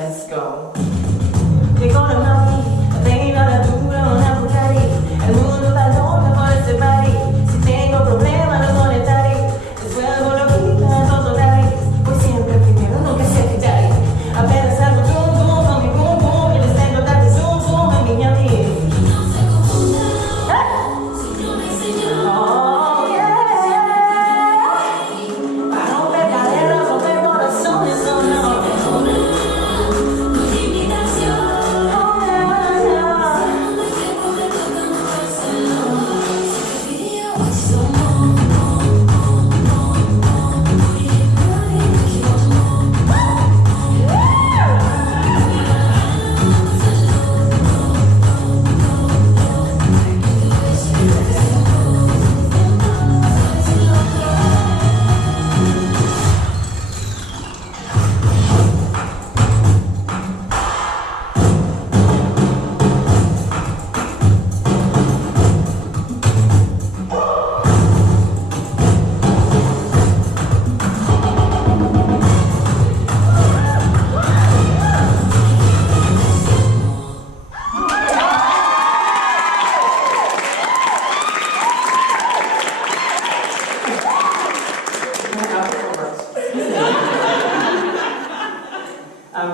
Let's go. They're gonna love me, they ain't gonna do una Bugatti. El mundo está loco por ese body. Si tengo problemas, no son detalles. Resuelvo lo que todos los daddies. Voy siempre primero, nunca secretary. Apenas salgo zoom zoom con mi boom boom. Y les tengo darte zoom zoom en mi ñami. Oh yeah. Para romper cadenas, romper corazones, oh no.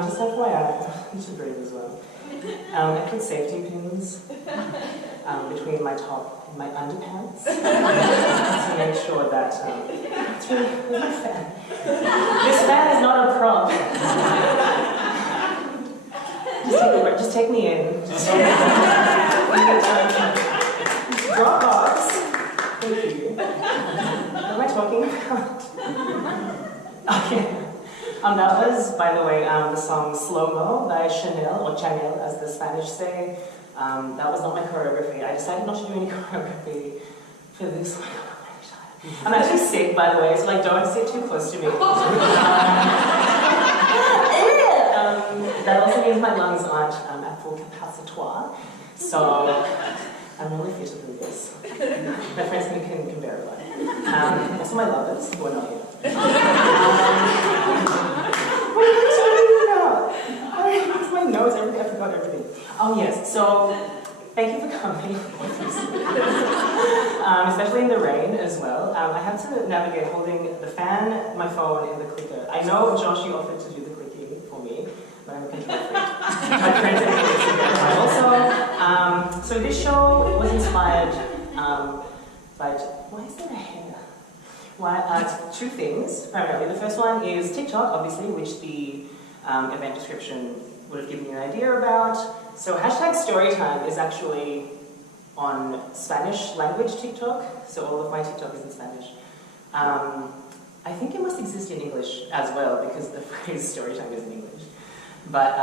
Just FYI, you should breathe as well. I put safety pins between my top and my underpants to make sure that it's really fan. This fan is not a prop. Just take me in. Dropbox. Thank you. What am I talking about? Okay. That was, by the way, the song Slow Mo by Chanel, or Chanel as the Spanish say. That was not my choreography. I decided not to do any choreography for this one. I'm actually sick, by the way, so like don't sit too close to me. That also means my lungs aren't at full capacitoire, so I'm really fit to do this. My friends can verify. Also my lovers, who are not here. It's my nose, I forgot everything. Oh yes, so thank you for coming. Especially in the rain as well. I had to navigate holding the fan, my phone, and the clicker. I know Josh, you offered to do the clicking for me, but I'm a control freak. My friends and also, so this show was inspired by, why is there a hair? Two things, primarily. The first one is TikTok, obviously, which the event description would have given you an idea about. So hashtag Storytime is actually on Spanish language TikTok, so all of my TikTok is in Spanish. I think it must exist in English as well, because the phrase Storytime is in English. But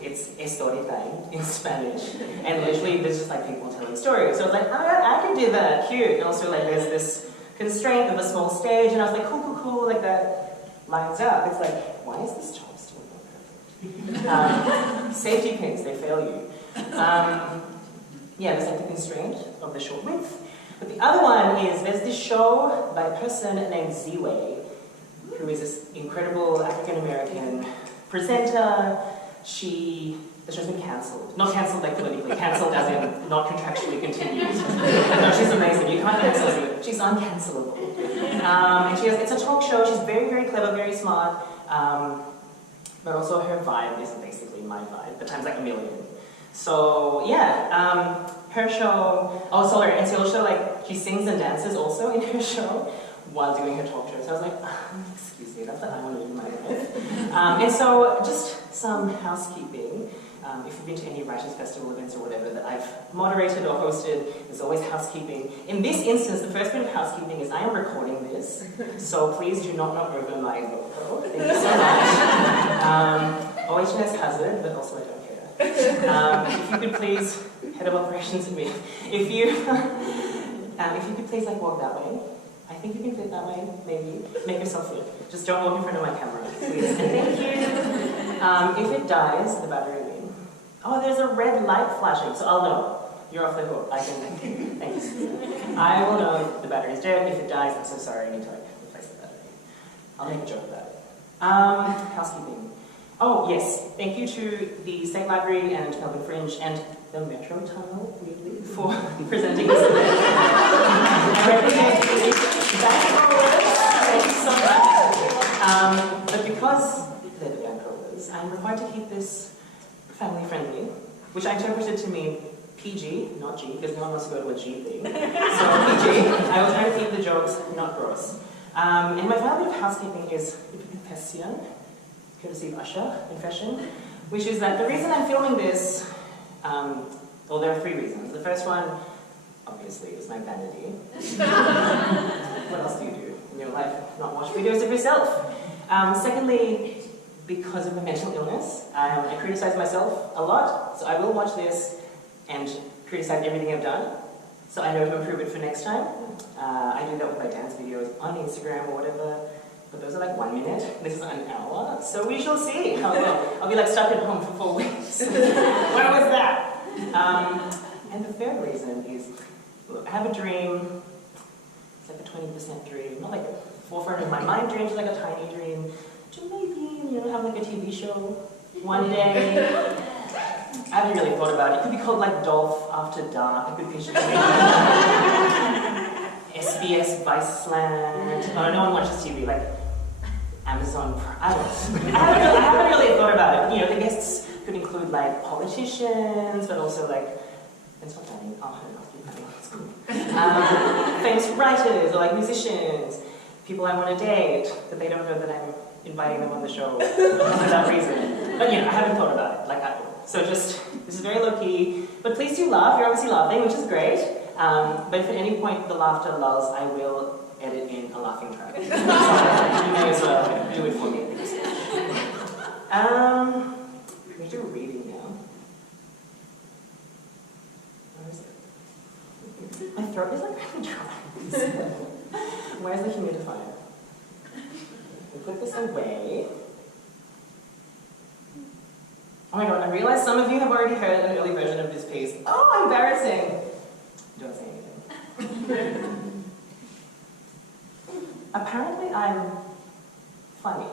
it's Storytime in Spanish, and literally there's just like people telling stories. So I was like, oh, I can do that, cute. And also like there's this constraint of a small stage, and I was like, cool, like that lines up. It's like, why is this job still not perfect? Safety pins, they fail you. Yeah, there's like the constraint of the short width. But the other one is, there's this show by a person named Z-Way, who is this incredible African-American presenter. The show's been cancelled. Not cancelled like politically, cancelled as in not contractually continued. No, she's amazing, you can't cancel her. She's uncancelable. And it's a talk show, she's very, very clever, very smart, but also her vibe is basically my vibe, but times like a million. So yeah, her show, and she also like, she sings and dances also in her show while doing her talk show. So I was like, excuse me, that's what I want to do in my life. And so just some housekeeping. If you've been to any Writers' Festival events or whatever that I've moderated or hosted, there's always housekeeping. In this instance, the first bit of housekeeping is I am recording this, so please do not knock over my GoPro. Thank you so much. OHS hazard, but also I don't care. If you could please, head of operations and me, if you could please like walk that way. I think you can fit that way, maybe. Make yourself fit. Just don't walk in front of my camera, please. And thank you. If it dies, the battery will. Oh, there's a red light flashing, so I'll know. You're off the hook. I can, thanks. I will know the battery's dead. If it dies, I'm so sorry, I need to like replace the battery. I'll make a joke about it. Housekeeping. Oh, yes. Thank you to the State Library and Melbourne Fringe and the Metro Tunnel, weirdly, for presenting this event. I recognize the bankrollers. Thank you so much. But because they're the bankrollers, I'm required to keep this family-friendly, which I interpreted to mean PG, not G, because no one wants to go to a G thing. So PG, I will try to keep the jokes not gross. And my final bit of housekeeping is confession, courtesy of Usher, confession, which is that the reason I'm filming this, well, there are three reasons. The first one, obviously, is my vanity. What else do you do in your life? Not watch videos of yourself. Secondly, because of my mental illness, I criticize myself a lot, so I will watch this and criticize everything I've done, so I know to improve it for next time. I do that with my dance videos on Instagram or whatever, but those are like 1 minute. This is an hour, so we shall see. I'll be like stuck at home for 4 weeks. Where was that? And the third reason is, look, I have a dream. It's like a 20% dream, not like a forefront of my mind dream, it's like a tiny dream. To maybe, have like a TV show one day. I haven't really thought about it. It could be called like Dolph After Dark. I could picture it. SBS Viceland. Oh, no one watches TV. Like Amazon Prime. I haven't really thought about it. The guests could include like politicians, but also like, it's not funny. Oh, it must be funny. It's cool. Famous writers or like musicians, people I want to date, but they don't know that I'm inviting them on the show for that reason. But I haven't thought about it like at all. So this is very low-key, but please do laugh. You're obviously laughing, which is great. But if at any point the laughter lulls, I will edit in a laughing track. You may as well do it for me. We do reading now. Where is it? My throat is like really dry. Where's the humidifier? We put this away. Oh my god, I realize some of you have already heard an early version of this piece. Oh, embarrassing! Don't say anything. Apparently I'm funny.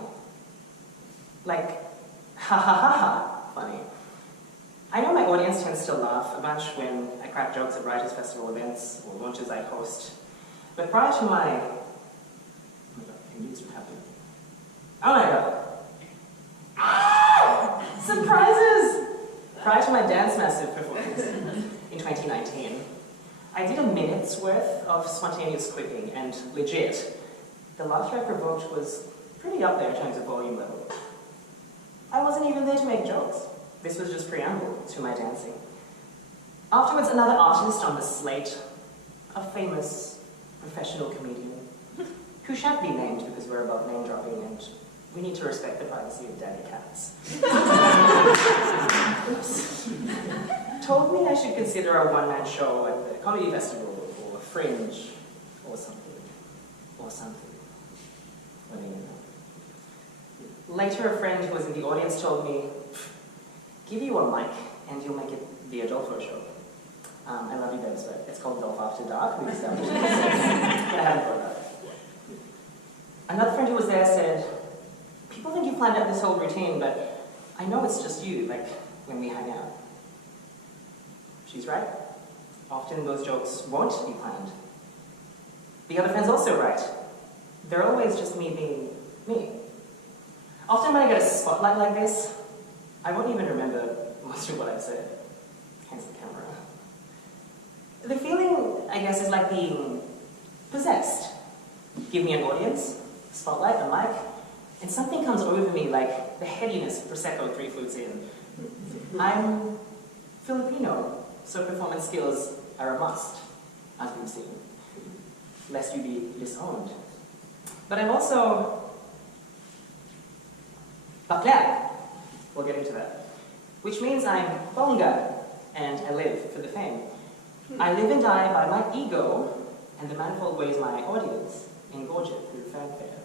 Like, ha ha ha ha, funny. I know my audience tends to laugh a bunch when I crack jokes at Writers' Festival events or launches I host. But prior to my... Oh my god, can you happen? Oh my god. Ah! Surprises! Prior to my Dance Massive performance in 2019, I did a minute's worth of spontaneous quipping, and legit, the laughter I provoked was pretty up there in terms of volume level. I wasn't even there to make jokes. This was just preamble to my dancing. Afterwards, another artist on the slate, a famous professional comedian, who shan't be named because we're above name dropping and we need to respect the privacy of daddy cats. Told me I should consider a one-man show at the Comedy Festival or Fringe or something. Or something. What do you know? Later, a friend who was in the audience told me, give you a mic and you'll make it the Adolfo show. I love you guys, but it's called Dolph After Dark. We established it. But I haven't thought about it. Another friend who was there said, people think you planned out this whole routine, but I know it's just you, like when we hang out. She's right. Often those jokes won't be planned. The other friend's also right. They're always just me being me. Often when I get a spotlight like this, I won't even remember most of what I've said. Hence the camera. The feeling, I guess, is like being possessed. Give me an audience, spotlight, a mic, and something comes over me like the headiness of Prosecco 3 flutes in. I'm Filipino, so performance skills are a must, as we've seen, lest you be disowned. But I'm also bakla. We'll get into that. Which means I'm bonga, and I live for the fame. I live and die by my ego and the manifold ways my audience engorge it through fanfare.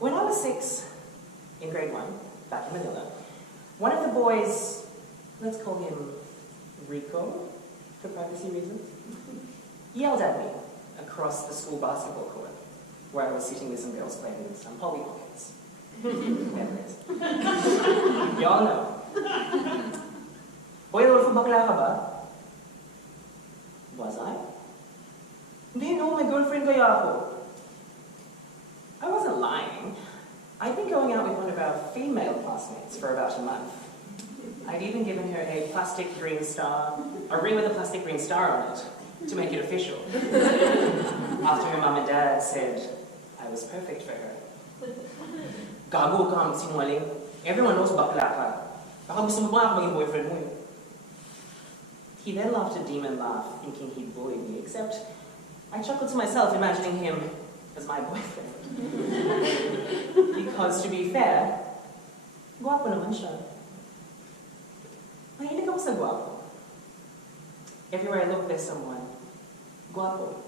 When I was 6, in grade 1, back in Manila, one of the boys, let's call him Rico, for privacy reasons, yelled at me across the school basketball court, where I was sitting with some girls playing with some Polly Pockets. Memories. Y'all know. Oy, Rolfo, bakla ka ba? Was I? Hindi, no, my girlfriend kaya ako. I wasn't lying. I'd been going out with one of our female classmates for about a month. I'd even given her a plastic green star, a ring with a plastic green star on it, to make it official. After her mum and dad said I was perfect for her. Gago ka, sinungaling. Everyone knows bakla ka. Baka gusto mo ba maging boyfriend mo yun? He then laughed a demon laugh, thinking he'd bullied me, except I chuckled to myself, imagining him as my boyfriend. Because, to be fair, guwapo naman siya. Mahilig ako sa guwapo. Everywhere I look, there's someone guwapo.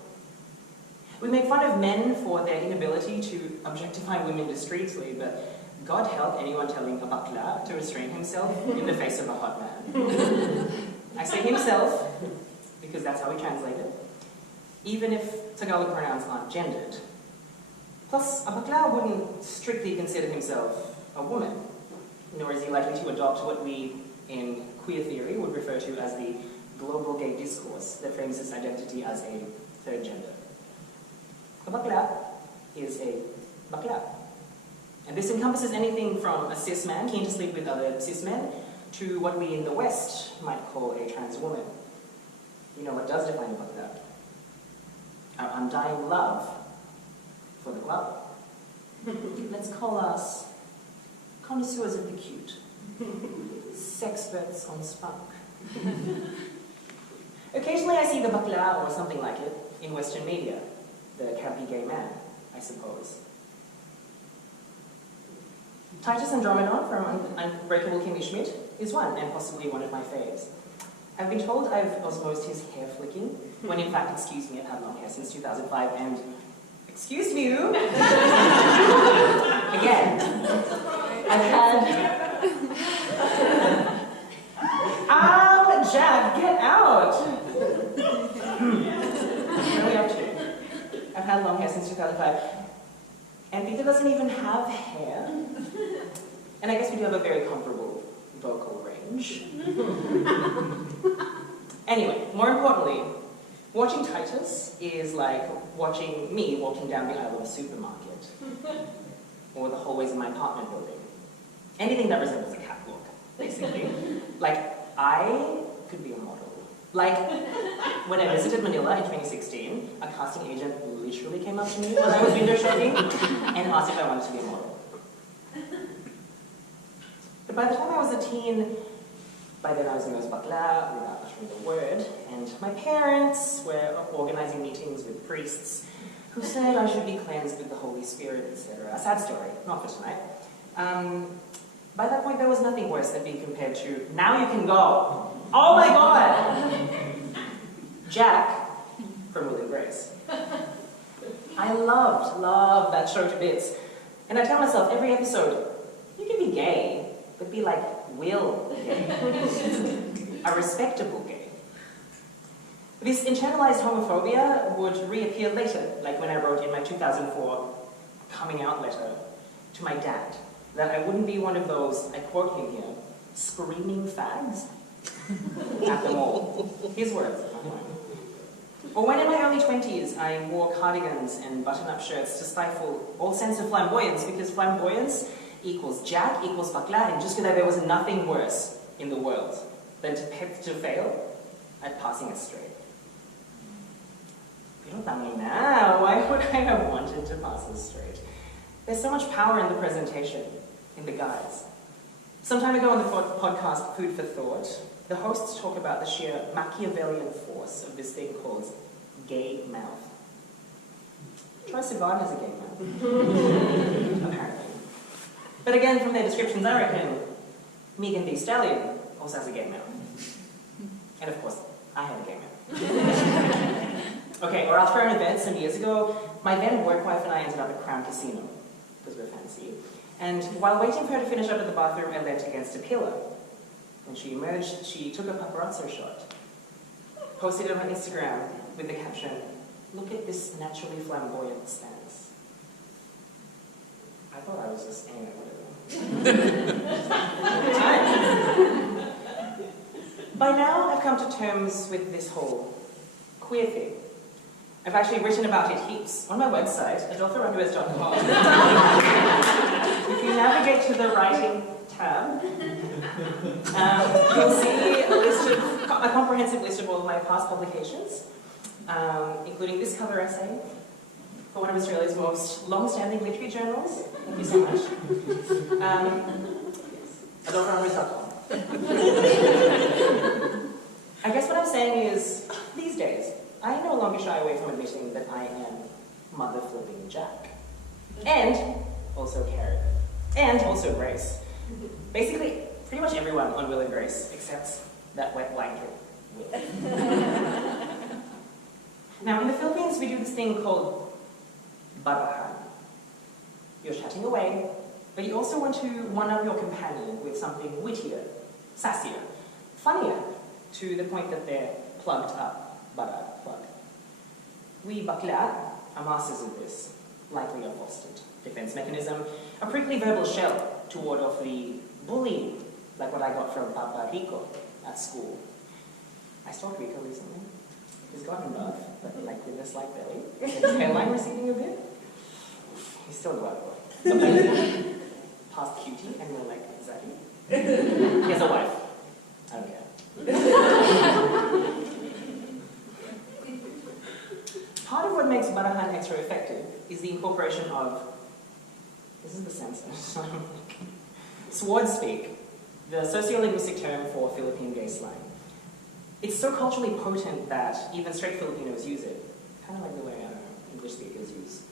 We make fun of men for their inability to objectify women discreetly, but God help anyone telling a bakla to restrain himself in the face of a hot man. I say himself, because that's how we translate it, even if Tagalog pronouns aren't gendered. Plus, a bakla wouldn't strictly consider himself a woman, nor is he likely to adopt what we, in queer theory, would refer to as the global gay discourse that frames its identity as a third gender. A bakla is a bakla. And this encompasses anything from a cis man keen to sleep with other cis men to what we in the West might call a trans woman. You know what does define a bakla? Our undying love for the club. Let's call us connoisseurs of the cute. Sexperts on spunk. Occasionally I see the bakla or something like it in Western media. The campy gay man, I suppose. Titus Andromedon from Unbreakable Kimmy Schmidt is one, and possibly one of my faves. I've been told I've osmosed his hair flicking, when in fact, excuse me, I've had long hair since 2005, and excuse you, again, I've had... Jack, get out! What are we up to? I've had long hair since 2005. And Peter doesn't even have hair. And I guess we do have a very comparable vocal range. Anyway, more importantly, watching Titus is like watching me walking down the aisle of a supermarket. Or the hallways of my apartment building. Anything that resembles a catwalk, basically. Like, I could be a model. Like, when I visited Manila in 2016, a casting agent literally came up to me while I was window shopping and asked if I wanted to be a model. But by the time I was a teen, by then I was known as bakla without uttering the word, and my parents were organizing meetings with priests who said I should be cleansed with the Holy Spirit, etc. A sad story, not for tonight. By that point, there was nothing worse than being compared to, now you can go. Oh my God! Jack from Will and Grace. I loved that show to bits. And I tell myself every episode, you can be gay, but be like Will gay. A respectable gay. This internalized homophobia would reappear later, like when I wrote in my 2004 coming out letter to my dad, that I wouldn't be one of those, I quote him here, screaming fags at the mall. His words, not mine. Or when in my early 20s, I wore cardigans and button-up shirts to stifle all sense of flamboyance, because flamboyance equals Jack, equals bakla, and just so that there was nothing worse in the world than to fail at passing it straight. Pero tangina, why would I have wanted to pass this straight? There's so much power in the presentation, in the guise. Some time ago on the podcast Food for Thought, the hosts talk about the sheer Machiavellian force of this thing called gay mouth. Try Sivan as a gay mouth. Apparently. But again, from their descriptions, I reckon Megan Thee Stallion also has a gay mouth. And of course, I have a gay mouth. Okay, or after an event some years ago, my then work wife and I ended up at Crown Casino, because we're fancy. And while waiting for her to finish up at the bathroom, I leant against a pillar. When she emerged, she took a paparazzo shot, posted it on Instagram with the caption, "Look at this naturally flamboyant stance." I thought I was just, anyway, whatever. By now, I've come to terms with this whole queer thing. I've actually written about it heaps on my website, adolpharamirez.com. If you navigate to the writing tab, you'll see a comprehensive list of all of my past publications, including this cover essay for one of Australia's most long-standing literary journals. Thank you so much. adolpharamirez.com. I guess what I'm saying is, these days, I no longer shy away from admitting that I am mother flipping Jack. And also Carrot. And also Grace. Basically, pretty much everyone on Will and Grace, except that wet blanket Will. Now, in the Philippines, we do this thing called barahan. You're chatting away, but you also want to one-up your companion with something wittier, sassier, funnier, to the point that they're plugged up. Plug. We bakla are masters of this, likely a fostered defense mechanism, a prickly verbal shell to ward off the bullying, like what I got from Papa Rico at school. I stalked Rico recently. He's gotten rough, but like with a slight belly. His hairline receding a bit. He's still guapo. Sometimes past cutie, and we're like, is that you? He has a wife. I don't care. Part of what makes barahan extra effective is the incorporation of, this is the censor, sword speak, the sociolinguistic term for Philippine gay slang. It's so culturally potent that even straight Filipinos use it, kind of like the way English speakers use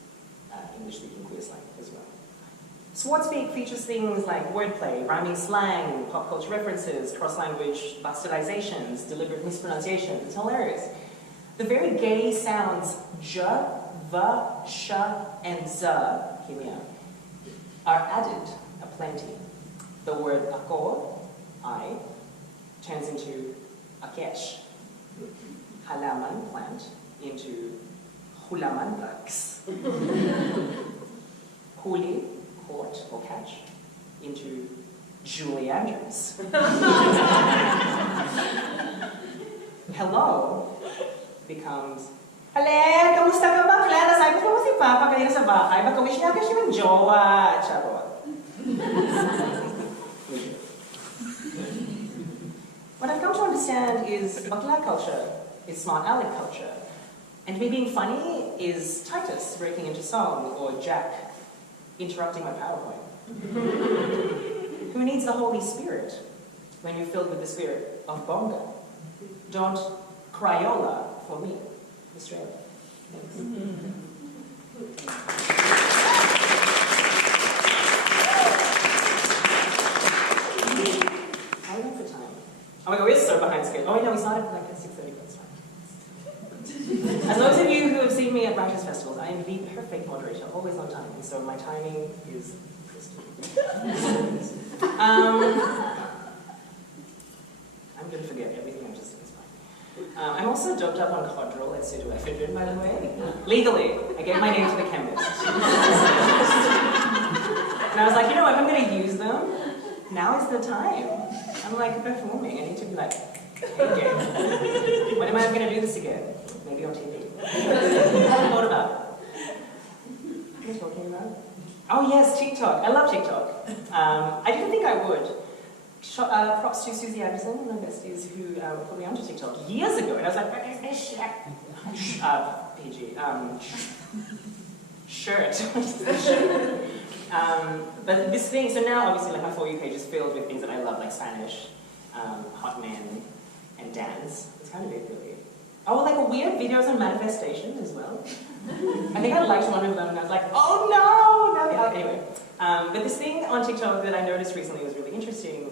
English-speaking queer slang as well. Sword speak features things like wordplay, rhyming slang, pop culture references, cross-language bastardizations, deliberate mispronunciations. It's hilarious. The very gay sounds j, v, sh, and z, hear me out, are added aplenty. The word ako, I, turns into akesh. Halaman, plant, into hulaman, bugs. Huli, caught or catch, into Julie Andrews. Hello becomes, Hale, kamusta ka ba, Clan? Nasabi ko mo si Papa kanina sa bahay. Baka wish niya ka siya ng jowa. Charot. What I've come to understand is bakla culture is smart aleck culture. And me being funny is Titus breaking into song, or Jack interrupting my PowerPoint. Who needs the Holy Spirit when you're filled with the spirit of bonga? Don't Crayola for me, Australia. Thanks. How are we for time? Oh my god, we're so behind schedule. Oh wait, no, we started like at 6:30, that's fine. As those of you who have seen me at writers' festivals, I am the perfect moderator, always on time, and so my timing is crystal. I'm going to forget everything I just said. I'm also doped up on Codral and pseudoephedrine, by the way. Legally, I gave my name to the chemist. And I was like, you know what, if I'm going to use them, now is the time. I'm like performing, I need to be like, hey, when am I going to do this again? Maybe on TV. I haven't thought about it. What are you talking about? Oh yes, TikTok. I love TikTok. I didn't think I would. Props to Susie Anderson, one of my besties, who put me onto TikTok years ago, and I was like, what is this shit? PG. Shirt. What is this shirt? But this thing, so now obviously like my For You page is filled with things that I love, like Spanish, hot men, and dance. It's kind of it, really. Oh, like weird videos on manifestation as well. I think I liked one of them, and I was like, oh no! Anyway. But this thing on TikTok that I noticed recently was really interesting,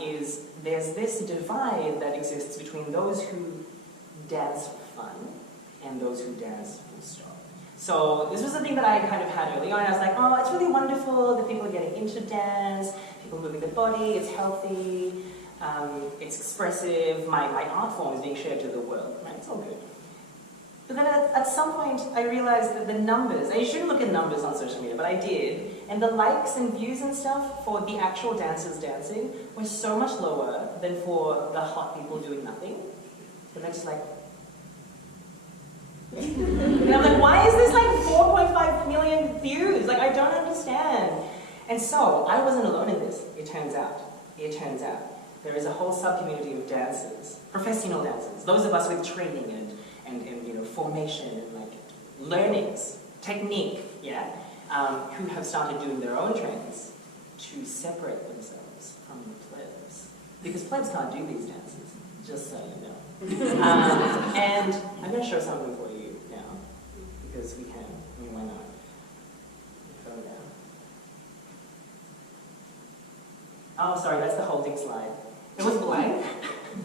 is there's this divide that exists between those who dance for fun and those who dance full stop. So this was the thing that I kind of had early on. I was like, oh, it's really wonderful that people are getting into dance, people moving their body, it's healthy, it's expressive, my art form is being shared to the world, right? It's all good. But then at some point, I realized that the numbers, and you shouldn't look at numbers on social media, but I did, and the likes and views and stuff for the actual dancers dancing were so much lower than for the hot people doing nothing. And they're just like, and I'm like, why is this like 4.5 million views? Like, I don't understand. And so, I wasn't alone in this, it turns out. It turns out. There is a whole sub-community of dancers, professional dancers, those of us with training and you know, formation and like learnings, technique, yeah, who have started doing their own trainings to separate themselves from the plebs. Because plebs can't do these dances, just so you know. And I'm going to show some of them for you now, because we can. I mean, why not? Phone down. Oh, sorry, that's the holding slide. It was blank.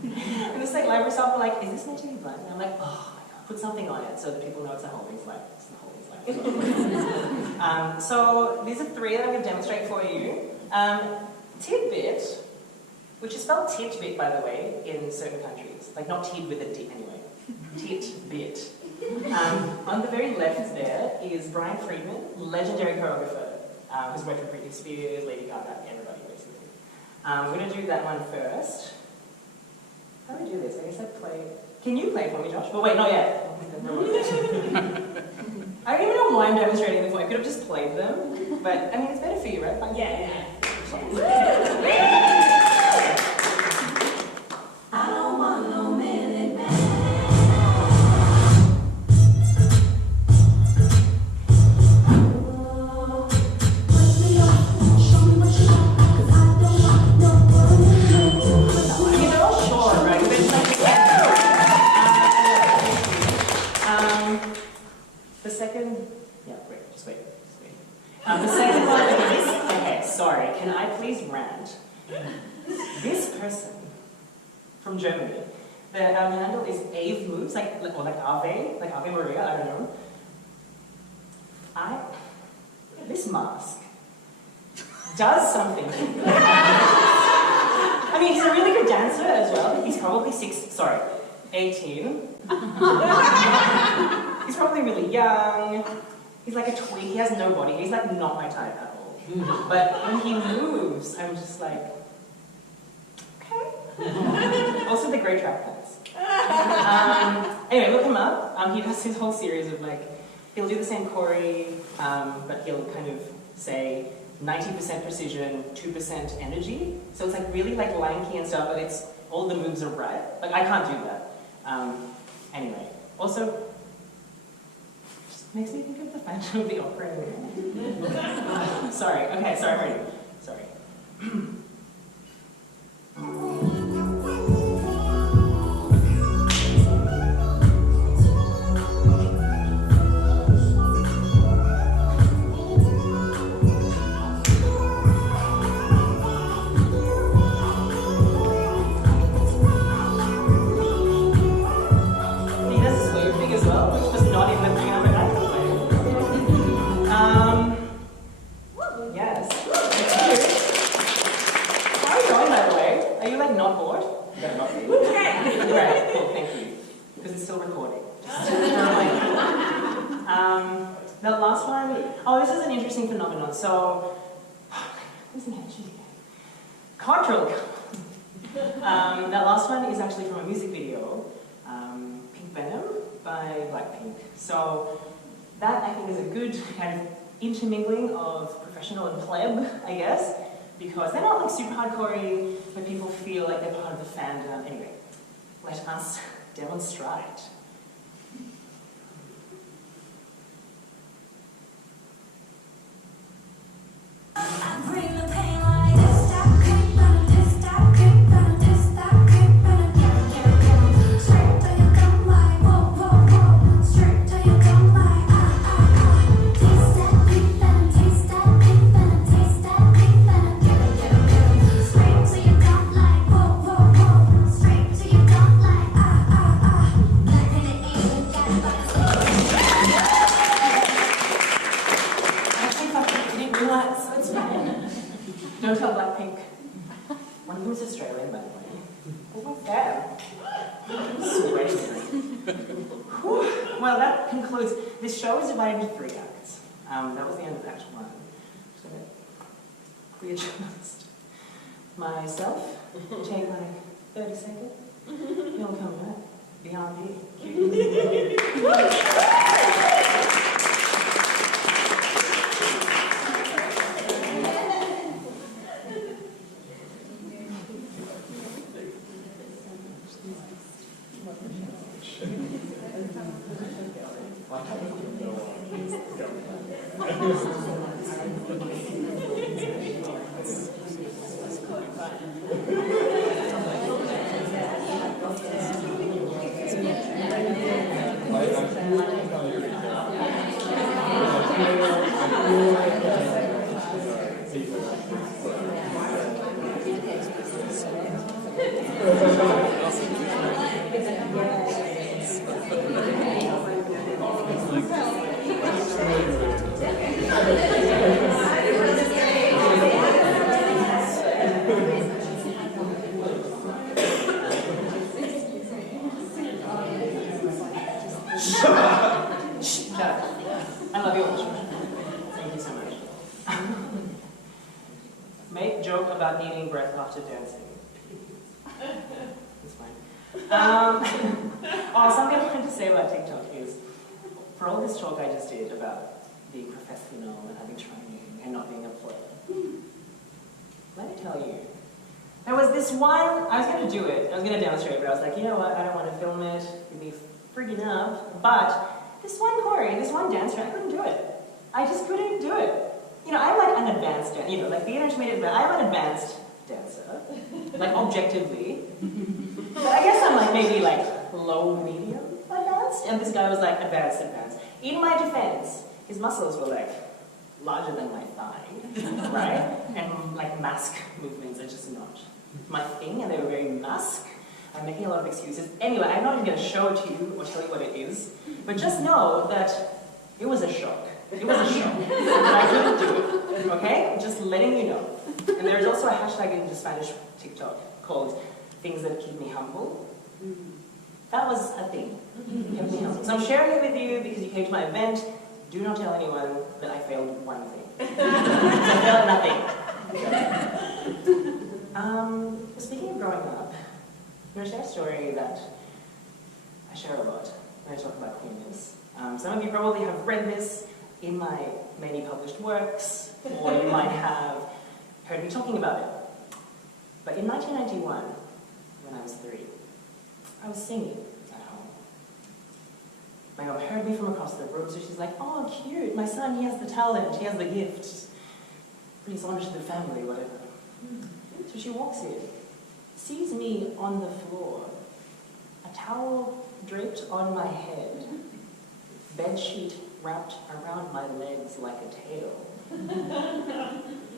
And this like library staff were like, is this meant to be blank? And I'm like, oh my god, put something on it so that people know it's a holding slide. It's the holding slide. So these are 3 that I'm going to demonstrate for you. Tidbit, which is spelled titbit, by the way, in certain countries. Like not tid with a D anyway. Titbit. On the very left there is Brian Friedman, legendary choreographer, who's worked with Britney Spears, Lady Gaga, everybody basically. I'm going to do that one first. How do we do this? I guess I play. Can you play for me, Josh? Well, wait, not yet. I don't even know why I'm demonstrating them for you. I could have just played them. But, I mean, it's better for you, right? Yeah. I don't want no minute man. The second one is, okay, sorry, can I please rant? This person from Germany, the handle is Ave Moves, or like Ave Maria, I don't know. This mask does something. I mean, he's a really good dancer as well. He's probably 18. He's probably really young. He's like a twig, he has no body, he's like not my type at all. But when he moves, I'm just like, okay. Also the grey track pants. Anyway, look him up. He does his whole series of like, he'll do the same choreo, but he'll kind of say 90% precision, 2% energy. So it's like really like lanky and stuff, but it's, all the moves are right. Like I can't do that. Anyway, also, makes me think of the Phantom of the Opera. Sorry, okay, sorry. He does this wave thing as well, which was not in the thing I'm like, yes. How are you going, by the way? Are you like not bored? No, not bored. Great, cool, thank you. Because it's still recording. The last one, oh, this is an interesting phenomenon. So, Control. That last one is actually from a music video, Pink Venom by Blackpink. So, that I think is a good kind of intermingling of professional and pleb, I guess, because they're not like super hardcore, but people feel like they're part of the fandom. Anyway, let us demonstrate. Don't tell Blackpink. One of them is Australian, by the way. That's not fair. Sweating. Well, that concludes. This show is divided into 3 acts. That was the end of Act 1. Just gonna readjust myself. Take like 30 seconds. You'll come back. Beyond me. I love you all. Thank you so much. Make joke about needing breath after dancing. That's fine. Something I wanted to say about TikTok is, for all this talk I just did about being professional and having training and not being a player, let me tell you, there was this one, I was going to do it, I was going to demonstrate, but I was like, you know what, I don't want to film it, it'd be frigging up, but this one choreo, this one dancer, I couldn't do it. I just couldn't do it. You know, I'm like an advanced dancer, you know, like the intermediate, but I'm an advanced dancer, like objectively. But I guess I'm like maybe like low, medium advanced, and this guy was like advanced. In my defense, his muscles were like larger than my thigh, right? And like mask movements are just not my thing, and they were very mask. I'm making a lot of excuses. Anyway, I'm not even going to show it to you or tell you what it is, but just know that it was a shock. It was a shock. I couldn't do it, okay? Just letting you know. And there's also a hashtag in the Spanish TikTok called Things That Keep Me Humble. That was a thing. Kept me humble. So I'm sharing it with you because you came to my event. Do not tell anyone that I failed one thing. I failed nothing. Speaking of growing up, I'm going to share a story that I share a lot when I talk about queerness. Some of you probably have read this in my many published works, or you might have heard me talking about it. But in 1991, when I was 3, I was singing at home. My mom heard me from across the room, so she's like, oh, cute, my son, he has the talent, he has the gift. Brings honor to the family, whatever. So she walks in, sees me on the floor, a towel draped on my head, bed sheet wrapped around my legs like a tail,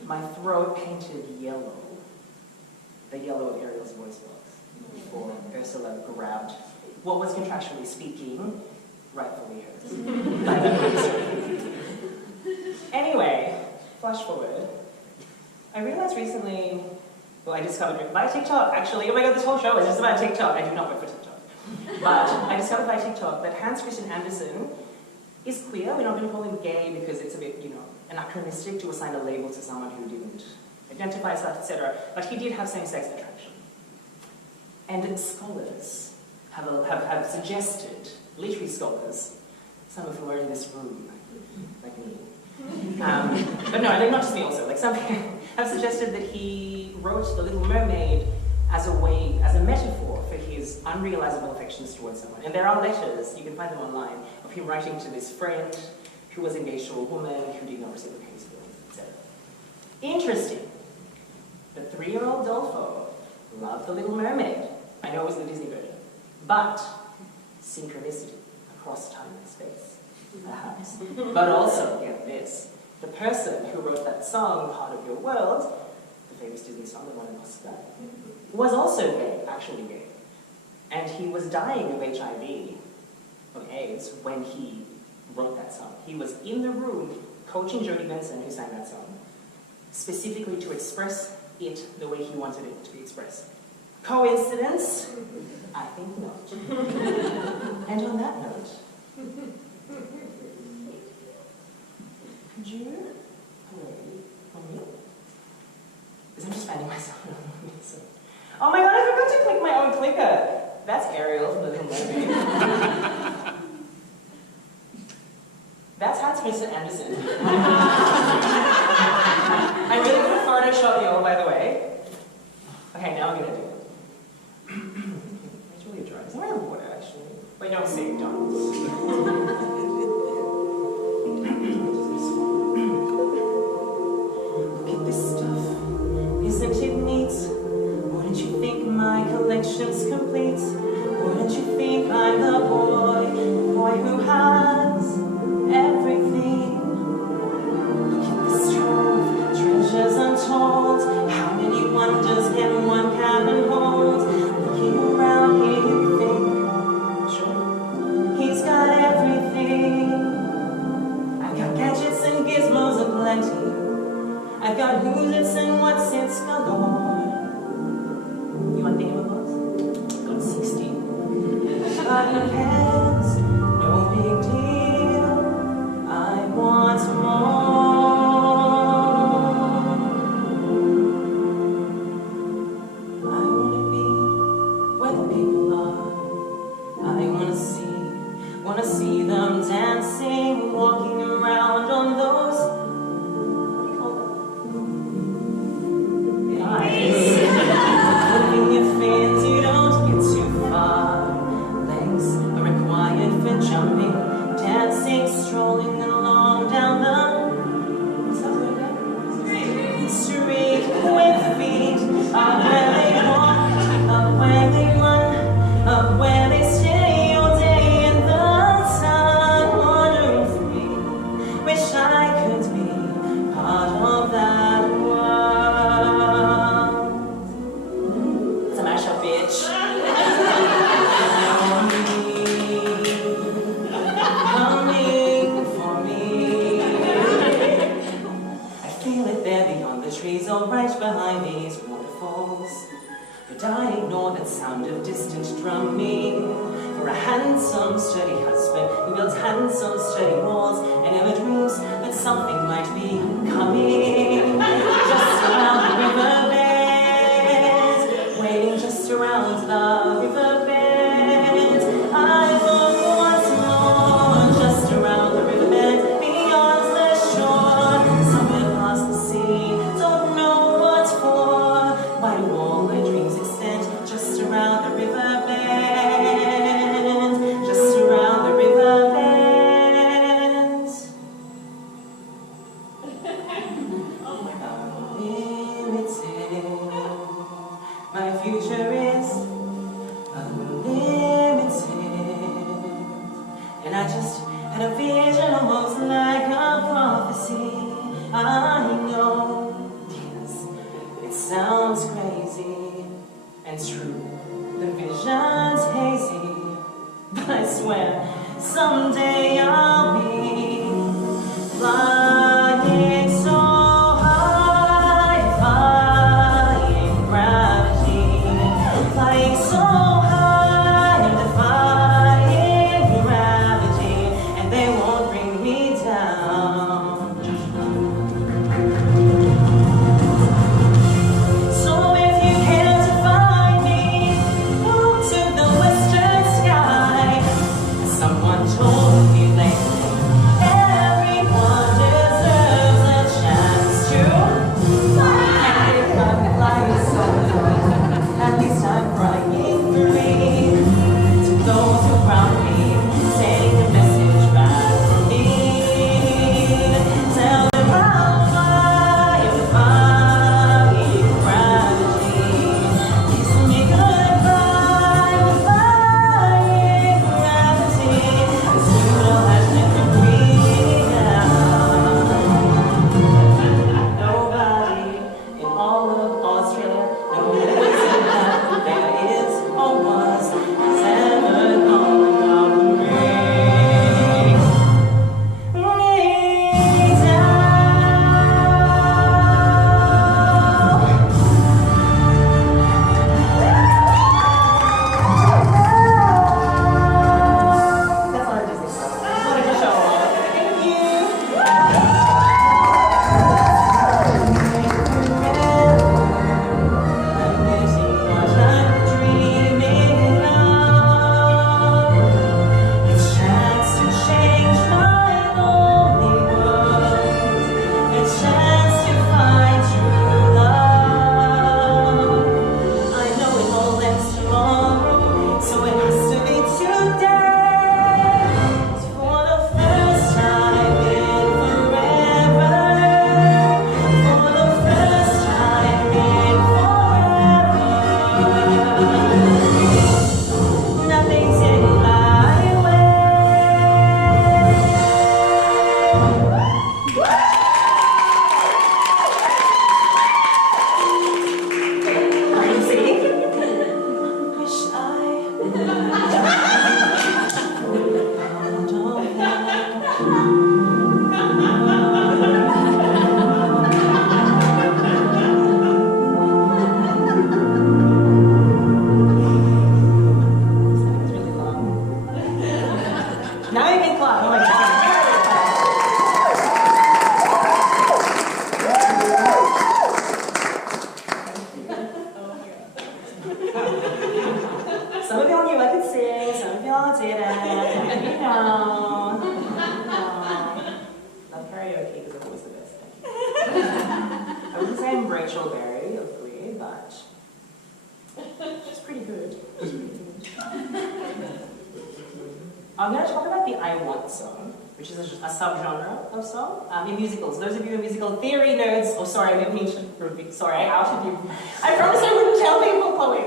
my throat painted yellow, the yellow of Ariel's voice box, before Ursula grabbed what was contractually speaking rightfully hers by that producer. Anyway, flash forward. I realized recently, well, I discovered it by TikTok, actually. Oh my god, this whole show is just about TikTok. I do not work for TikTok. But I discovered by TikTok that Hans Christian Andersen is queer. We're not going to call him gay because it's a bit, you know, anachronistic to assign a label to someone who didn't identify as such, etc. But he did have same-sex attraction. And scholars have suggested, literary scholars, some of whom are in this room, like me. But no, not just me also. Like some have suggested that he wrote The Little Mermaid as a way, as a metaphor for his unrealizable affections towards someone. And there are letters, you can find them online, of him writing to this friend who was engaged to a woman who did not reciprocate his feelings, etc. Interesting. The 3-year-old Dolfo loved The Little Mermaid. I know it was the Disney version. But synchronicity across time and space, perhaps. But also, get this, the person who wrote that song, Part of Your World, the famous Disney song that won an Oscar, was also gay, actually gay. And he was dying of HIV, of AIDS, when he wrote that song. He was in the room coaching Jodie Benson, who sang that song, specifically to express it the way he wanted it to be expressed. Coincidence? I think not. And on that note, could you play for me? Because I'm just finding myself. Oh my god, I forgot to click my own clicker. That's Ariel from The Little Mermaid. That's Hans Christian Andersen. I'm really good at Photoshop, y'all, by the way. Okay, now I'm gonna do it. It's really dry. Is there any water, actually? Wait, no, save, don't. Look at this stuff. Isn't it neat? Wouldn't you think my collection's complete? Wouldn't you think I'm the boy who has everything? Look at this trove, treasures untold. How many wonders can one cabin hold? Looking around here, you think, sure, he's got everything. I've got gadgets and gizmos aplenty. I've got who's its and what's its galore. You want thingamabobbs? Got 60. But who cares? No big deal. I want more. I wanna be where the people are. I wanna see them dancing, walking around on those, what do you call them? Eyes. Flipping your fins, you don't get too far. Legs are required for jumping, dancing, strolling along down the street with feet up where they walk, up where they run, up where they stay all day in the sun, wandering free. Wish I could be part of that world. It's a mashup, bitch. Coming for me. I feel it there beyond the trees, all right behind these waterfalls. But I ignore that sound of distant drumming. For a handsome, sturdy husband who builds handsome, sturdy walls and never dreams that something might be coming. Just around the riverbed, waiting just around the riverbed. I look once more, just around the riverbed, beyond the shore, somewhere past the sea, don't know what for. Why do all my dreams extend just around the riverbed, just around the riverbed? Oh my Rachel Berry of Glee, but she's pretty good. I'm going to talk about the I Want song, which is a subgenre of song in musicals. Those of you who are musical theory nerds, oh sorry, I didn't mean to repeat, sorry, I outed you. I promised I wouldn't tell people, Chloe.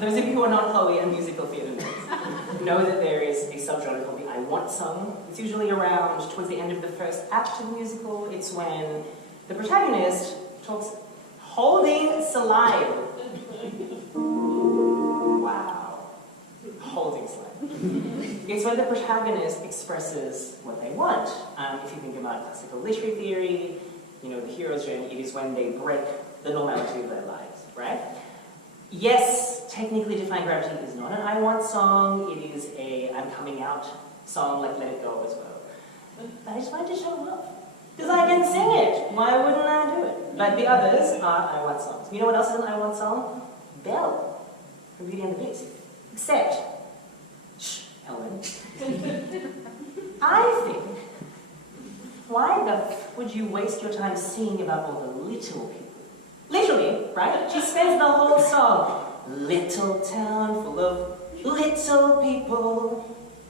Those of you who are not Chloe and musical theatre nerds know that there is a subgenre called the I Want song. It's usually around towards the end of the first act of the musical. It's when the protagonist talks holding saliva. Wow. Holding saliva. It's when the protagonist expresses what they want. If you think about classical literary theory, you know, the hero's journey, it is when they break the normality of their lives, right? Yes, technically Defying Gravity is not an I Want song. It is a I'm coming out song like Let It Go as well. But I just wanted to show love. Because I can sing it. Why wouldn't I do it? But the others are I Want songs. You know what else is an I Want song? Belle from Beauty and the Beast. Except, shh, Helen. I think, why the f would you waste your time singing about all the little people? Literally, right? She spends the whole song. Little town full of little people.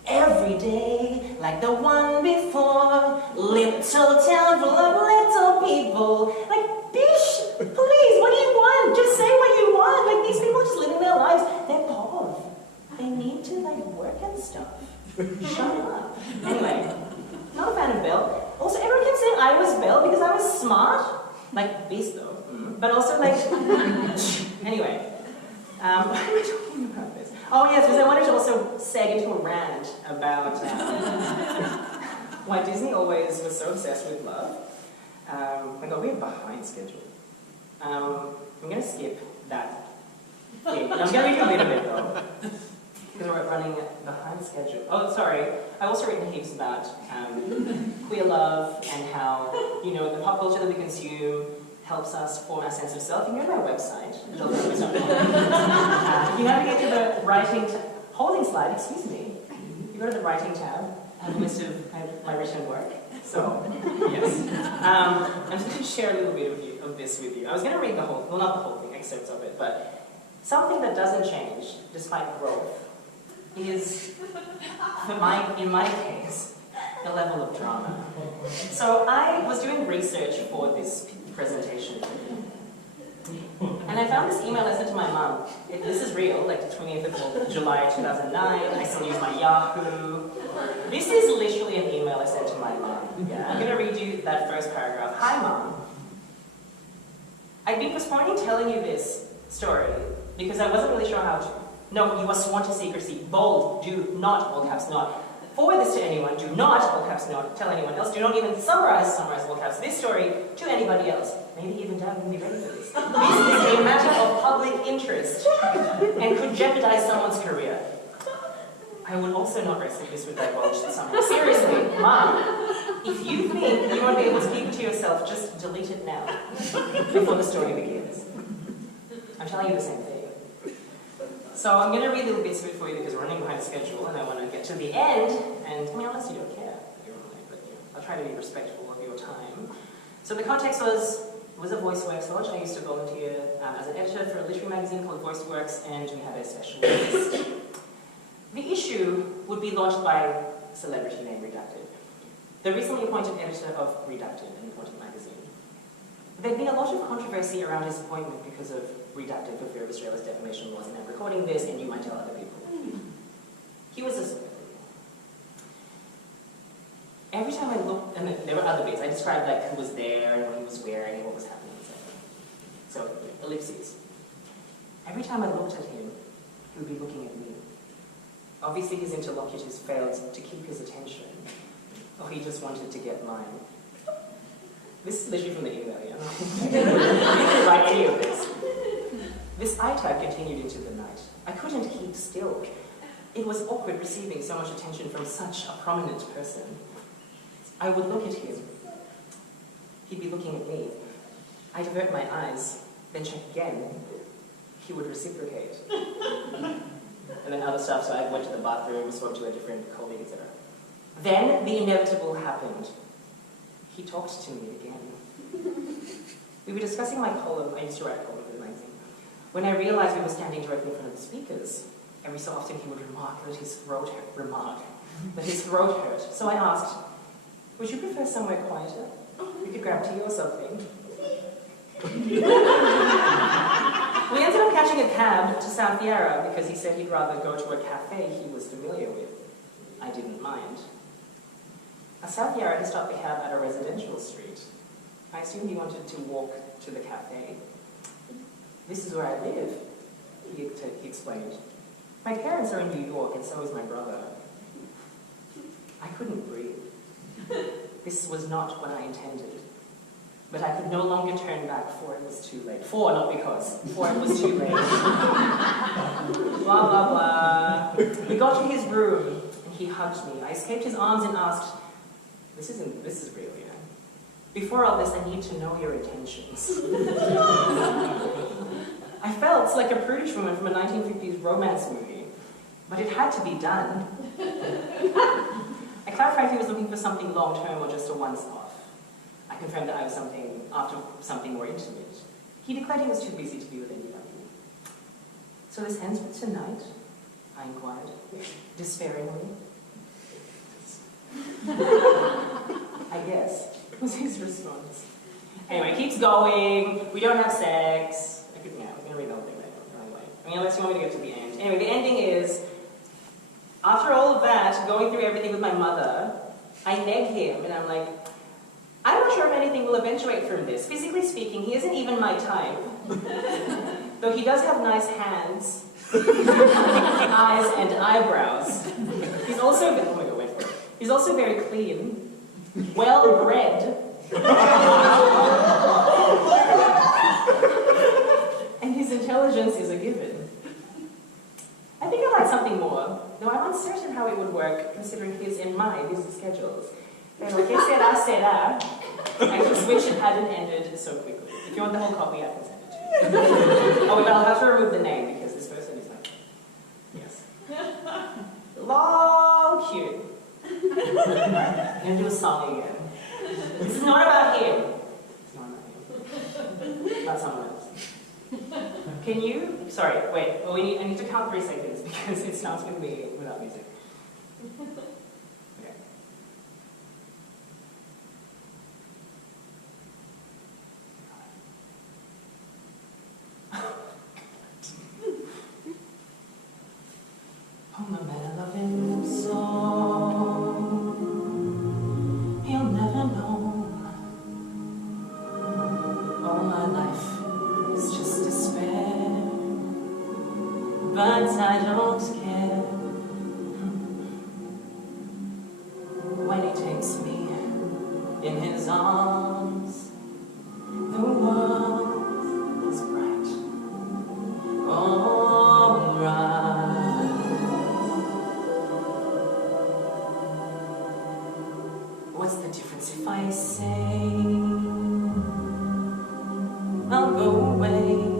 Every day, like the one before. Little town full of little people. Like, bish, please, what do you want? Just say what you want. Like, these people are just living their lives. They're poor. They need to, like, work and stuff. Shut up. Anyway, not a fan of Belle. Also, everyone kept saying I was Belle because I was smart. Like, beast though. But also, like, anyway. Why am I talking about this? Oh yes, because I wanted to also seg into a rant about why Disney always was so obsessed with love. My God, we're behind schedule. I'm going to skip that thing. I'm going to read you a bit of it though, because we're running behind schedule. Oh, sorry. I've also written heaps about queer love and how, you know, the pop culture that we consume helps us form our sense of self. You can go to my website, if you navigate to the writing holding slide, excuse me, you go to the writing tab, I have a list of my written work. So, yes. I'm just going to share a little bit of this with you. I was going to read the whole, well not the whole thing, excerpts of it, but something that doesn't change, despite growth, is, in my case, the level of drama. So I was doing research for this presentation. And I found this email I sent to my mum. This is real, like the 20th of July 2009. I still use my Yahoo. This is literally an email I sent to my mum. Yeah, I'm going to read you that first paragraph. Hi, Mum. I've been postponing telling you this story because I wasn't really sure how to. No, you are sworn to secrecy. Bold, do not, all caps, not. Forward this to anyone, do not, all caps, not, tell anyone else, do not even summarize, all caps, this story to anybody else. Maybe even Dad wouldn't be ready for this. This is a matter of public interest and could jeopardize someone's career. I would also not risk this would divulge to someone. Seriously, Mom, if you think you won't be able to keep it to yourself, just delete it now, before the story begins. I'm telling you the same thing. So I'm going to read little bits of it for you because we're running behind schedule and I want to get to the end, and I mean, unless you don't care, but you know, I'll try to be respectful of your time. So the context was a VoiceWorks launch. I used to volunteer as an editor for a literary magazine called VoiceWorks, and we had a special guest. The issue would be launched by a celebrity named Redacted, the recently appointed editor of Redacted, an important magazine. There'd been a lot of controversy around his appointment because of Redacted for fear of Australia's defamation laws, and I'm recording this and you might tell other people. He was a celebrity. Every time I looked, and there were other bits, I described like who was there and what he was wearing and what was happening, etc. So, ellipses. Every time I looked at him, he would be looking at me. Obviously his interlocutors failed to keep his attention, or he just wanted to get mine. This is literally from the email, yeah? I didn't write any of this. This eye tag continued into the night. I couldn't keep still. It was awkward receiving so much attention from such a prominent person. I would look at him. He'd be looking at me. I'd avert my eyes, then check again. He would reciprocate. And then other stuff, so I went to the bathroom, spoke to a different colleague, etc. Then the inevitable happened. He talked to me again. were discussing my column. I used to write a column for the magazine. When I realized we were standing directly in front of the speakers, every so often he would remark that his throat hurt. So I asked, would you prefer somewhere quieter? We could grab tea or something. We ended up catching a cab to South Yarra because he said he'd rather go to a cafe he was familiar with. I didn't mind. At South Yarra, he stopped the cab at a residential street. I assumed he wanted to walk to the cafe. This is where I live, he explained. My parents are in New York, and so is my brother. I couldn't breathe. This was not what I intended. But I could no longer turn back, for it was too late. For it was too late. Blah, blah, blah. We got to his room, and he hugged me. I escaped his arms and asked, this is real, you know. Before all this, I need to know your intentions. I felt like a prudish woman from a 1950s romance movie, but it had to be done. I clarified if he was looking for something long-term or just a once-off. I confirmed that I was after something more intimate. He declared he was too busy to be with anybody. So this ends with tonight? I inquired, despairingly. I guess, was his response. Anyway, it keeps going. We don't have sex. I was going to read the whole thing later. Unless you want me to get to the end. Anyway, the ending is, after all of that, going through everything with my mother, I neg him, and I'm like, I'm not sure if anything will eventuate from this. Physically speaking, he isn't even my type. Though he does have nice hands, eyes, and eyebrows. He's also, oh my god, wait for it. He's also very clean, well-bred, and his intelligence is a given. I think I'd like something more, though I'm uncertain how it would work, considering his and my busy schedules. Pero que será, I just wish it hadn't ended so quickly. If you want the whole copy, I can send it to you. Oh, but I'll have to remove the name because this person is like, yes. Lol, cute. I'm going to do a song again. This is not about him. It's not about him. It's about someone else. Can you, sorry, wait, well, I need to count 3 seconds because it starts with me without music. Okay. Oh, no matter loving song, he'll never know. All my life is just despair, but I don't care. When he takes me in his arms, the world is bright. All right. What's the difference if I say I'll go away?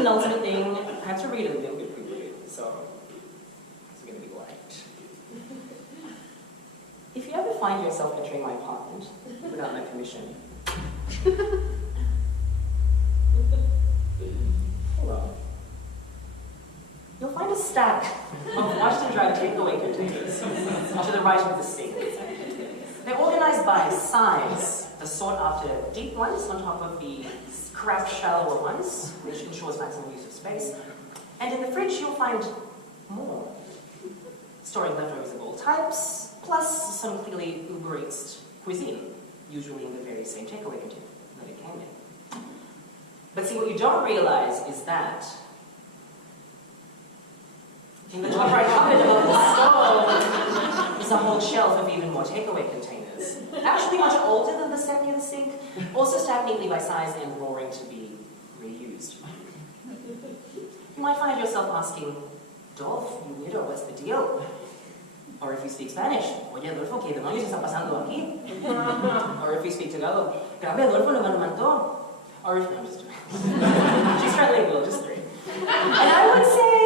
penultimate thing, I have to read a little bit quickly, so it's going to be light. If you ever find yourself entering my apartment without my permission, hold on. You'll find a stack of washed and dried takeaway containers to the right of the sink. They're organized by size, the sought-after deep ones on top of the crap shallower ones, which ensures maximum use of space. And in the fridge, you'll find more, storing leftovers of all types, plus some clearly Uber Eats cuisine, usually in the very same takeaway container that it came in. But see, what you don't realize is that in the top right pocket of the stove is a whole shelf of even more takeaway containers, actually much older than the set near the sink, also stacked neatly by size and roaring to be reused. You might find yourself asking, Dolph, you weirdo, what's the deal? Or if you speak Spanish, oye, Adolfo, ¿qué demonios está pasando aquí? Or if you speak Tagalog, grabe, Adolfo, no me mató. Or if, no, I'm just joking. She's trilingual, just three. And I would say,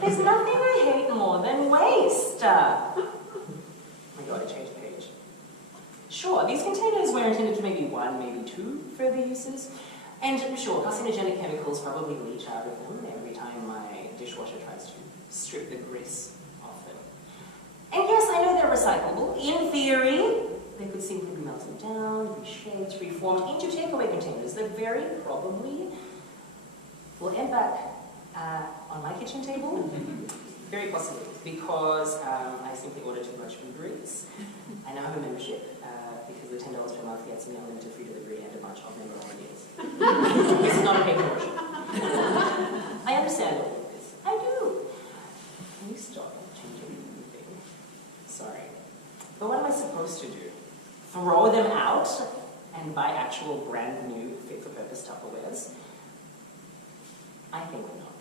there's nothing I hate more than waste. Oh my god, I changed page. Sure, these containers were intended for maybe one, maybe two further uses. And sure, carcinogenic chemicals probably leach out of them every time my dishwasher tries to strip the grease off them. And yes, I know they're recyclable. In theory, they could simply be melted down, reshaped, reformed into takeaway containers that very probably will end back on my kitchen table. Very possibly, because I simply order too much Uber Eats. I now have a membership because the $10 per month gets me unlimited free delivery and a bunch of member holidays. This is not a paid promotion. I understand all of this. I do. Can you stop changing everything? Sorry. But what am I supposed to do? Throw them out and buy actual brand new fit-for-purpose Tupperwares? I think not.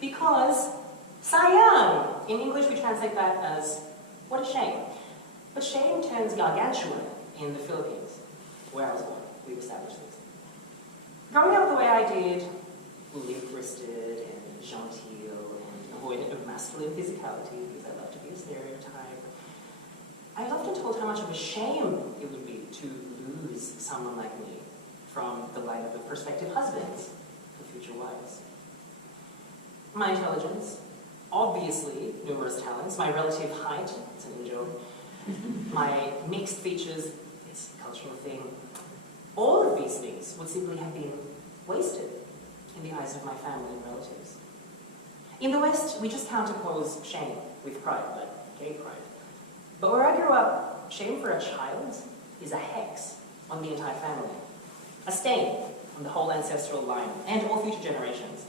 Because, sayang! In English we translate that as, what a shame. But shame turns gargantuan in the Philippines, where I was born. We've established this. Growing up the way I did, limp-wristed and genteel and avoidant of masculine physicality, because I love to be a stereotype, I was often told how much of a shame it would be to lose someone like me from the lineup of prospective husbands and future wives. My intelligence, obviously numerous talents, my relative height, it's an in-joke, my mixed features, it's a cultural thing. All of these things would simply have been wasted in the eyes of my family and relatives. In the West, we just counterpose shame with pride, like gay pride. But where I grew up, shame for a child is a hex on the entire family, a stain on the whole ancestral line and all future generations.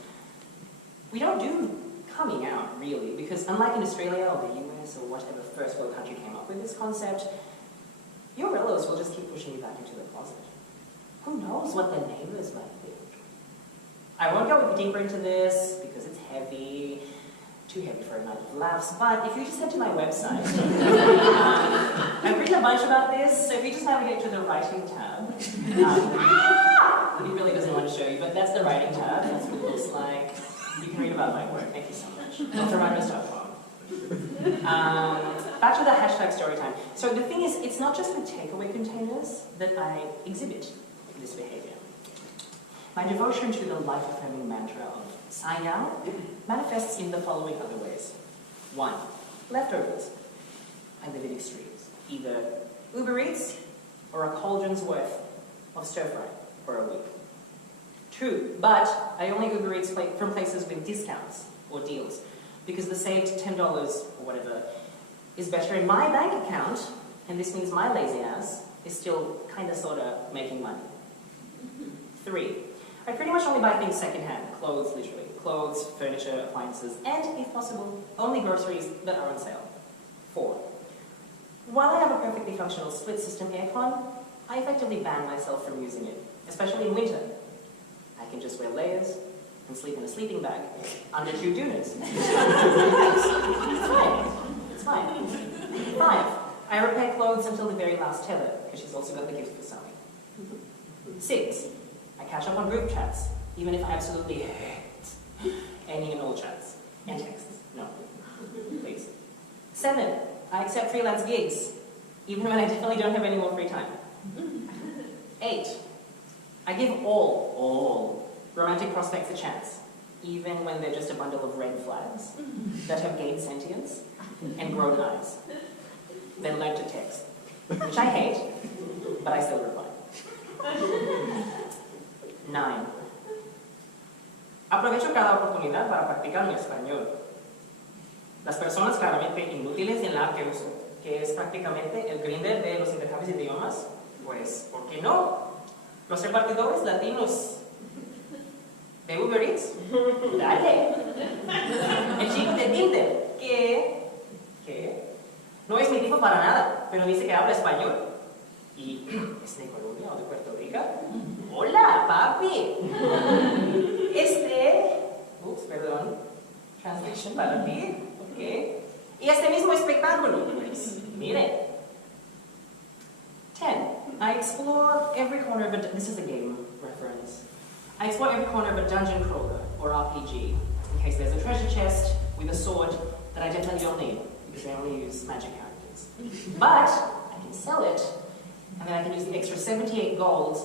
We don't do coming out, really, because unlike in Australia or the US or whatever first world country came up with this concept, your relatives will just keep pushing you back into the closet. Who knows what the neighbors might think? I won't go deeper into this because it's heavy, too heavy for a night of laughs, but if you just head to my website, I've written a bunch about this, so if you just navigate to the writing tab, he really doesn't want to show you, but that's the writing tab, that's what it looks like. You can read about my work, thank you so much. DrRimus.com. Back to the hashtag storytime. So the thing is, it's not just with takeaway containers that I exhibit this behavior. My devotion to the life-affirming mantra of sayang manifests in the following other ways. 1. Leftovers. I live in extremes. Either Uber Eats or a cauldron's worth of stir-fry for a week. 2. But I only Uber Eats from places with discounts or deals, because the saved $10 or whatever is better in my bank account, and this means my lazy ass is still kinda sorta making money. 3. I pretty much only buy things secondhand, clothes literally, clothes, furniture, appliances, and if possible, only groceries that are on sale. 4. While I have a perfectly functional split system aircon, I effectively ban myself from using it, especially in winter. I can just wear layers and sleep in a sleeping bag under 2 doonas. It's fine. It's fine. 5. I repair clothes until the very last tether, because she's also got the gift for sewing. 6. I catch up on group chats even if I absolutely hate any and all chats and texts. No, please. 7, I accept freelance gigs, even when I definitely don't have any more free time. 8, I give all romantic prospects a chance, even when they're just a bundle of red flags that have gained sentience and grown eyes. Then learn to text, which I hate, but I still reply. 9. Aprovecho cada oportunidad para practicar mi español. Las personas claramente inútiles en la app que uso, que es prácticamente el Grindr de los intercambios de idiomas, pues, ¿por qué no? Los repartidores latinos de Uber Eats, dale. El chico de Tinder, que no es mi tipo para nada, pero dice que habla español. Y es de Colombia o de Puerto Rico. Hola, papi. Perdón, translation para ti, ok. Y este mismo espectáculo, pues, miren. 10. I explore every corner of this is a game reference. I explore every corner of a dungeon crawler or RPG in case there's a treasure chest with a sword that I definitely don't need because I only use magic characters. But I can sell it, and then I can use the extra 78 gold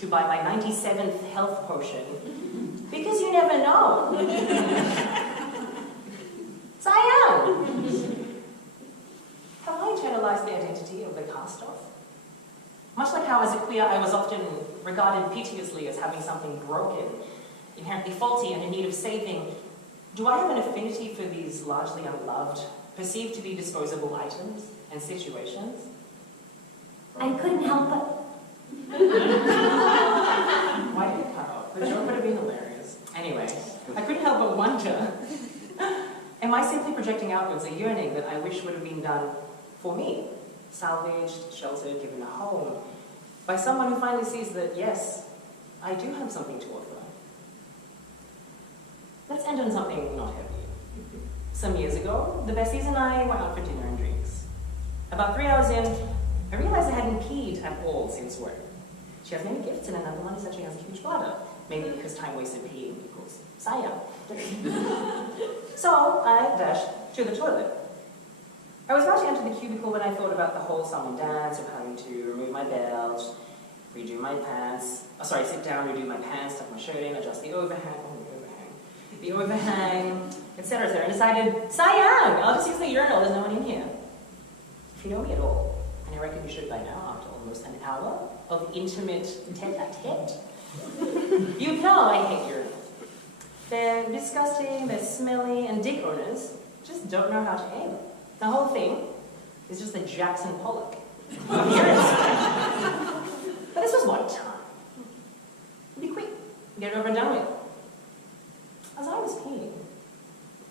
to buy my 97th health potion because you never know. Sayang! Have I internalized the identity of the cast-off? Much like how as a queer I was often regarded piteously as having something broken, inherently faulty and in need of saving, do I have an affinity for these largely unloved, perceived to be disposable items and situations? I couldn't help but... Why did it cut off? The joke would have been hilarious. Anyway, I couldn't help but wonder, am I simply projecting outwards a yearning that I wish would have been done for me? Salvaged, sheltered, given a home, by someone who finally sees that, yes, I do have something to offer. Let's end on something not heavy. Some years ago, the besties and I went out for dinner and drinks. About 3 hours in, I realized I hadn't peed at all since work. She has many gifts, and another one is that she has a huge bladder. Maybe because time wasted peeing equals saya. So I dashed to the toilet. I was about to enter the cubicle when I thought about the whole song and dance of having to remove my belt, redo my pants, sit down, redo my pants, tuck my shirt in, adjust the overhang, etc., etc., and decided, sayang, I'll just use the urinal, there's no one in here. If you know me at all, and I reckon you should by now, after almost an hour of intimate tete-a-tete, you know I hate urinals. They're disgusting, they're smelly, and dick owners just don't know how to aim. The whole thing is just the Jackson Pollock of urinals. But this was one time. It'd be quick, get it over and done with. As I was peeing,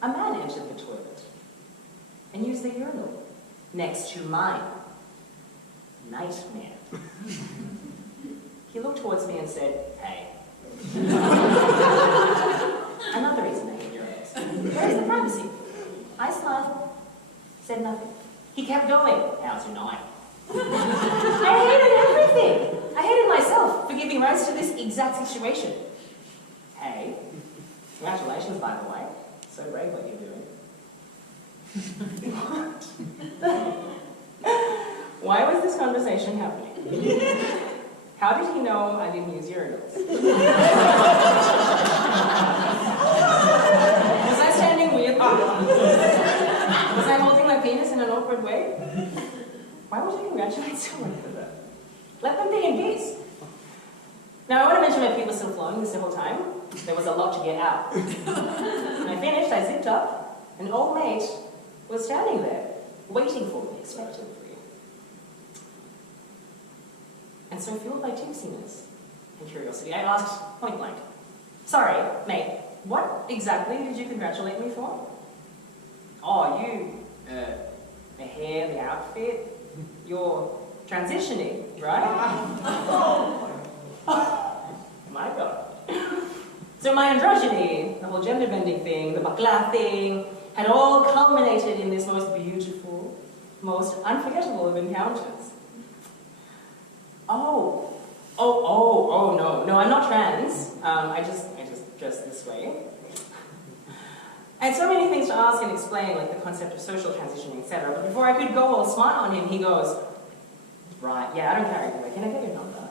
a man entered the toilet and used the urinal next to mine. Nightmare. He looked towards me and said, hey. Another reason I hate urinals. Where's the privacy? I smiled, said nothing. He kept going. How's your night? I hated everything. I hated myself for giving rise to this exact situation. Hey, congratulations, by the way. So brave what you're doing. What? Why was this conversation happening? How did he know I didn't use urinals? Was I standing weird? Was I holding my penis in an awkward way? Why would you congratulate someone for that? Let them be in peace. Now, I want to mention my pee was still flowing this whole time. There was a lot to get out. When I finished, I zipped up. An old mate was standing there, waiting for me, expectantly. And so, fueled by tipsiness and curiosity, I asked point blank, sorry, mate, what exactly did you congratulate me for? Oh, the hair, the outfit, you're transitioning, right? My God. So my androgyny, the whole gender bending thing, the bakla thing, had all culminated in this most beautiful, most unforgettable of encounters. Oh, no, I'm not trans. I dressed this way. I had so many things to ask and explain, like the concept of social transitioning, etc. But before I could go all smart on him, he goes, right, yeah, I don't carry you. Can I get your number?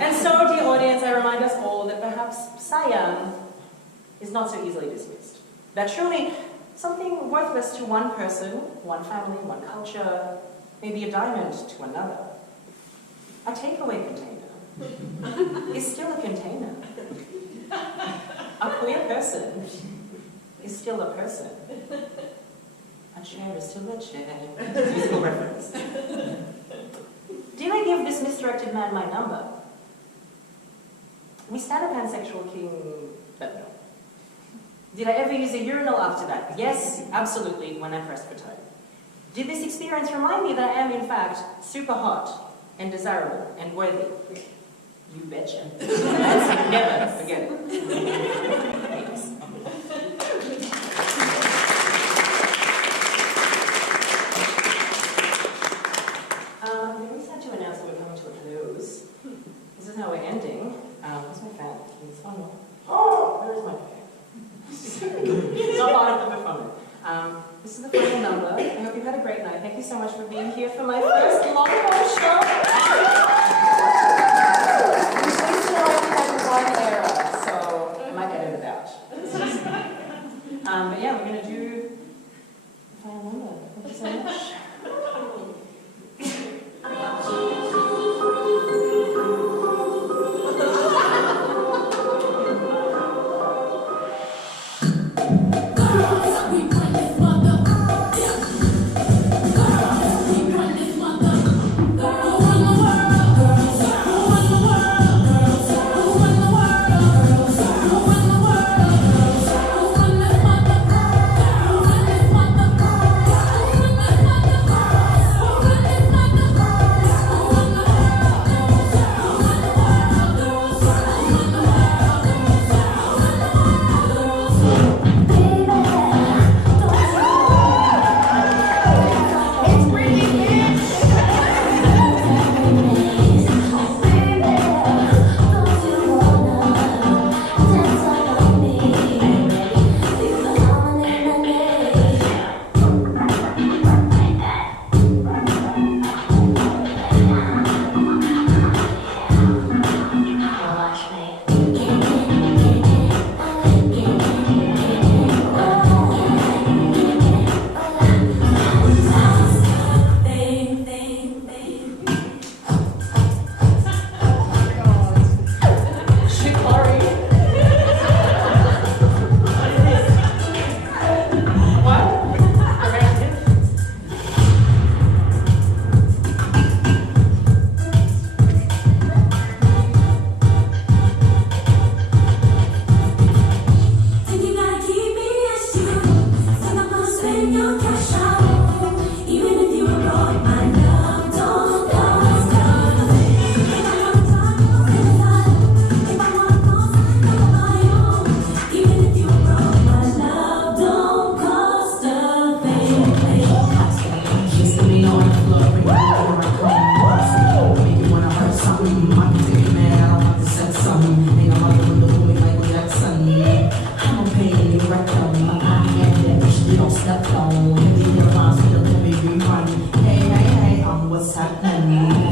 And so, dear audience, I remind us all that perhaps Sayang is not so easily dismissed. That surely something worthless to one person, one family, one culture, may be a diamond to another. A takeaway container is still a container. A queer person is still a person. A chair is still a chair. Musical reference. Did I give this misdirected man my number? We stand a pansexual king, but no. Did I ever use a urinal after that? Yes, absolutely, when I pressed for time. Did this experience remind me that I am, in fact, super hot and desirable and worthy? You betcha. Never forget it. Thanks. Very sad to announce that we're coming to a close. This is how we're ending. Where's my fan? Oh, where is my fan? It's not part of the performance. This is the final number. I hope you've had a great night. Thank you so much for being here for my first long haul show. Please know I had one error, so I might edit it out. But yeah, we're going to do the final number. Thank you so much. Hey, hey, hey, what's happening?